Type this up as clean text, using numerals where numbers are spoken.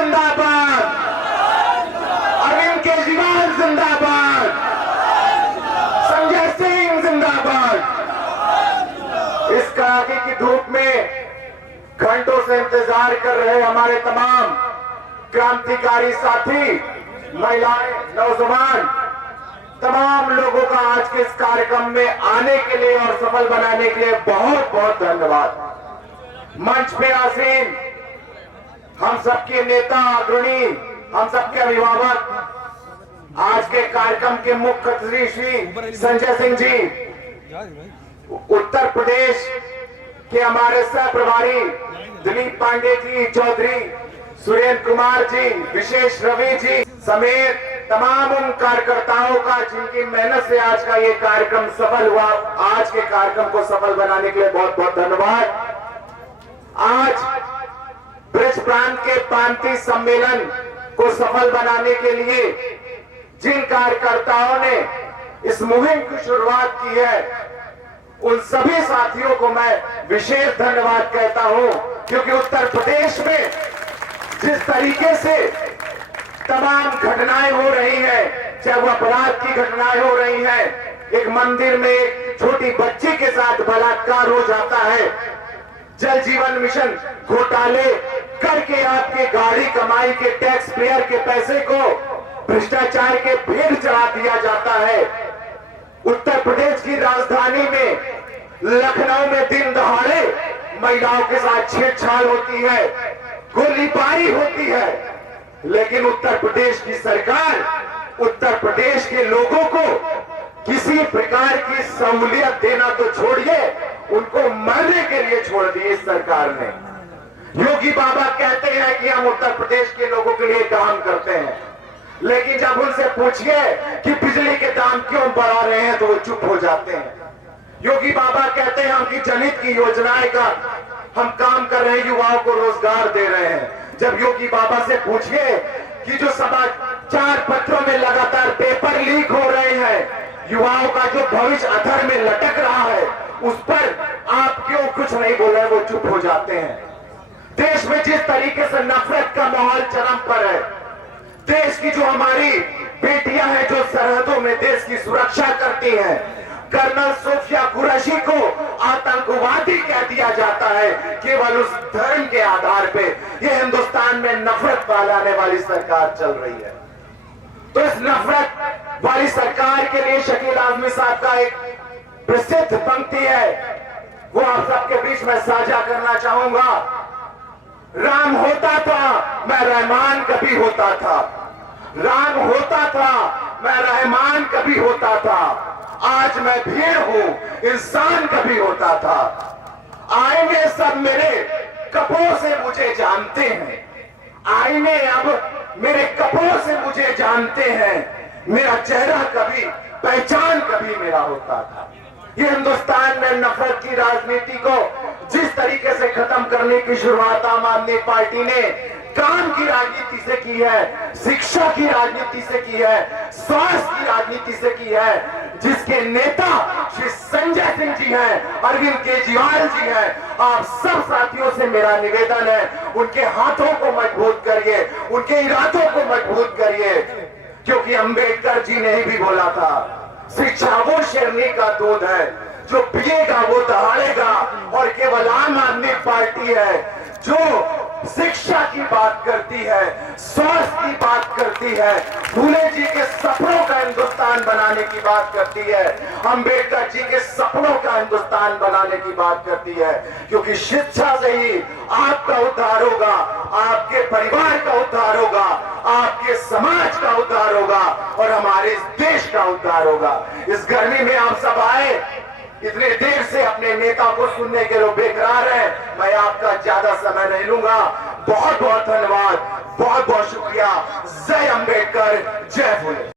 जिंदाबाद, अरविंद केजरीवाल जिंदाबाद, संजय सिंह जिंदाबाद। इस कड़ाके की धूप में घंटों से इंतजार कर रहे हमारे तमाम क्रांतिकारी साथी, महिलाएं, नौजवान, तमाम लोगों का आज के इस कार्यक्रम में आने के लिए और सफल बनाने के लिए बहुत बहुत धन्यवाद। मंच पे आसीन हम सबके नेता अग्रणी, हम सबके अभिभावक, आज के कार्यक्रम के मुख्य अतिथि श्री संजय सिंह जी, उत्तर प्रदेश के हमारे सह प्रभारी दिलीप पांडे जी, चौधरी सुरेंद्र कुमार जी, विशेष रवि जी समेत तमाम उन कार्यकर्ताओं का जिनकी मेहनत से आज का ये कार्यक्रम सफल हुआ, आज के कार्यक्रम को सफल बनाने के लिए बहुत बहुत धन्यवाद। आज ब्रज प्रांत के प्रांतीय सम्मेलन को सफल बनाने के लिए जिन कार्यकर्ताओं ने इस मुहिम की शुरुआत की है, उन सभी साथियों को मैं विशेष धन्यवाद कहता हूं, क्योंकि उत्तर प्रदेश में जिस तरीके से तमाम घटनाएं हो रही हैं, चाहे वो अपराध की घटनाएं हो रही हैं, एक मंदिर में एक छोटी बच्ची के साथ बलात्कार हो जाता है, जल जीवन मिशन घोटाले करके आपके गाड़ी कमाई के टैक्स पेयर के पैसे को भ्रष्टाचार के भेड़ चढ़ा दिया जाता है। उत्तर प्रदेश की राजधानी में लखनऊ में दिन दहाड़े महिलाओं के साथ छेड़छाड़ होती है, गोलीबारी होती है, लेकिन उत्तर प्रदेश की सरकार उत्तर प्रदेश के लोगों को किसी प्रकार की सहूलियत देना तो छोड़िए, उनको मरने के लिए छोड़ दी इस सरकार ने। योगी बाबा कहते हैं कि हम उत्तर प्रदेश के लोगों के लिए काम करते हैं, लेकिन जब उनसे पूछिए कि बिजली के दाम क्यों बढ़ा रहे हैं तो वो चुप हो जाते हैं। योगी बाबा कहते हैं हम की जनहित की योजनाएं का हम काम कर रहे हैं, युवाओं को रोजगार दे रहे हैं। जब योगी बाबा से पूछिए कि जो समाचार पत्रों में लगातार पेपर लीक हो रहे हैं, युवाओं का जो भविष्य अधर में लटक रहा है, उस पर आप क्यों कुछ नहीं बोल रहे, वो चुप हो जाते हैं। देश में जिस तरीके से नफरत का माहौल चरम पर है, देश की जो हमारी बेटियां हैं जो सरहदों में देश की सुरक्षा करती हैं, कर्नल सोफिया कुरैशी को आतंकवादी कह दिया जाता है केवल उस धर्म के आधार पे। ये हिंदुस्तान में नफरत फैलाने वाली सरकार चल रही है। तो इस नफरत वाली सरकार के लिए शकील आजमी साहब का एक प्रसिद्ध पंक्ति है, वो आप सबके बीच में साझा करना चाहूंगा। राम होता था मैं रहमान कभी होता था, राम होता था मैं रहमान कभी होता था, आज मैं भीड़ हूं इंसान कभी होता था। आईने सब मेरे कपड़ों से मुझे जानते हैं, आईने अब मेरे कपड़ों से मुझे जानते हैं, मेरा चेहरा कभी पहचान कभी मेरा होता था। ये हिंदुस्तान में नफरत की राजनीति को जिस तरीके से खत्म करने की शुरुआत आम आदमी पार्टी ने काम की राजनीति से की है, शिक्षा की राजनीति से की है, स्वास्थ्य की राजनीति से की है, जिसके नेता श्री संजय सिंह जी हैं, अरविंद केजरीवाल जी हैं, आप सब साथियों से मेरा निवेदन है, उनके हाथों को मजबूत करिए, उनके इरादों को मजबूत करिए, क्योंकि अंबेडकर जी ने ही भी बोला था, शिक्षा वो शेरनी का दूध है, जो पिएगा वो दहाड़ेगा। और केवल आम आदमी पार्टी है जो शिक्षा की बात करती है, स्वास्थ्य की बात करती है, फूले जी के सपनों का हिंदुस्तान बनाने की बात करती है, अंबेडकर जी के सपनों का हिंदुस्तान बनाने की बात करती है। क्योंकि शिक्षा से ही आपका उद्धार होगा, आपके परिवार का उद्धार होगा, आपके समाज का उद्धार होगा और हमारे इस देश का उद्धार होगा। इस गर्मी में आप सब आए, इतने देर से अपने नेता को सुनने के लोग बेकरार हैं, मैं आपका ज्यादा समय नहीं लूंगा। बहुत बहुत धन्यवाद, बहुत बहुत शुक्रिया। जय अंबेडकर, जय फूले।